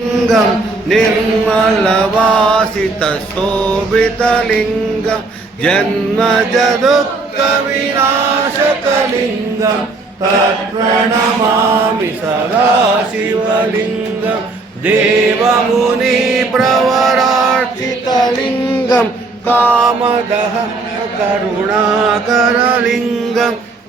लिङ्गं निर्मलवासितशोभितलिङ्गं जन्मजदुःखविनाशकलिङ्गं तत्प्रणमामि सदा शिवलिङ्गं देवमुनिप्रवरार्चितलिङ्गं कामदः करुणाकरलिङ्गं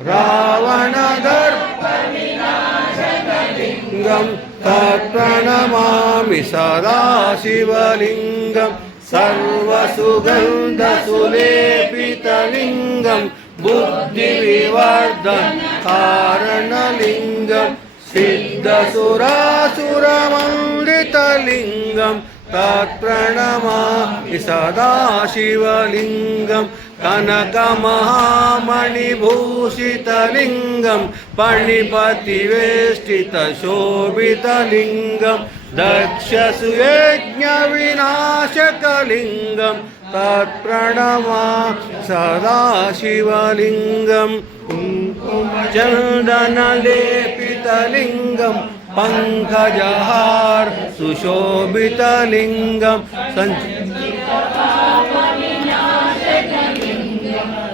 रावणदर्पलिङ्गं तत्प्रणमामि सदा शिवलिङ्गं सर्वसुगन्धसुलेपितलिङ्गं बुद्धिविवर्धकारणलिङ्गं सिद्धसुरासुरमण्डितलिङ्गं तत्प्रणमामि सदा शिवलिङ्गं कनकमहामणिभूषितलिङ्गं पणिपतिवेष्टितशोभितलिङ्गं दक्षसुयज्ञविनाशकलिङ्गं तत्प्रणमा सदा शिवलिङ्गं चन्दनलेपितलिङ्गं पङ्कजहार सुशोभितलिङ्गं सञ्च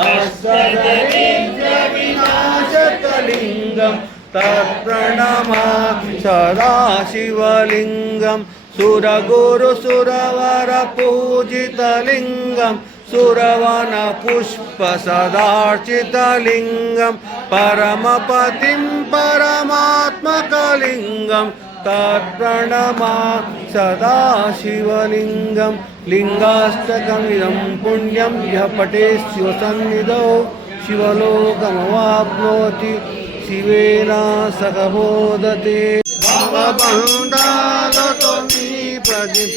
अष्टदरिद्रविनाशकलिङ्गं तत्प्रणमामि सदा शिवलिङ्गं सुरगुरुसुरवरपूजितलिङ्गं सुरवनपुष्पसदार्चितलिङ्गं परमपतिं परमात्मकलिङ्गं तत्प्रणमा सदा शिवलिङ्गं लिङ्गाष्टकमिदं पुण्यं यः पटे शिवसन्निधौ शिवलोकमवाप्नोति शिवेन सकबोधते भवबन्धालतो मी प्रदि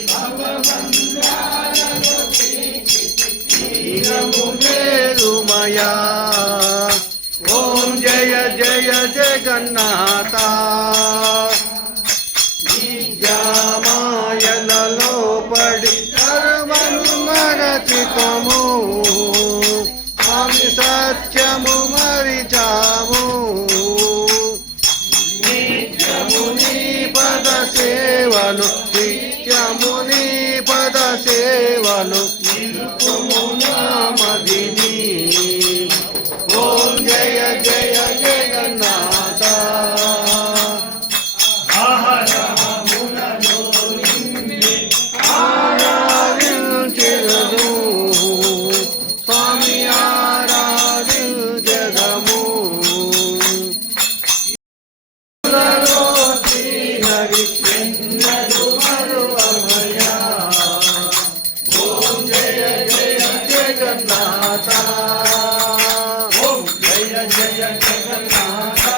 मुखेरुमया ॐ जय जय जगन्नाथा సత్యము మరిచాము. నిత్యము నీ పద సేవను जगन्नाथा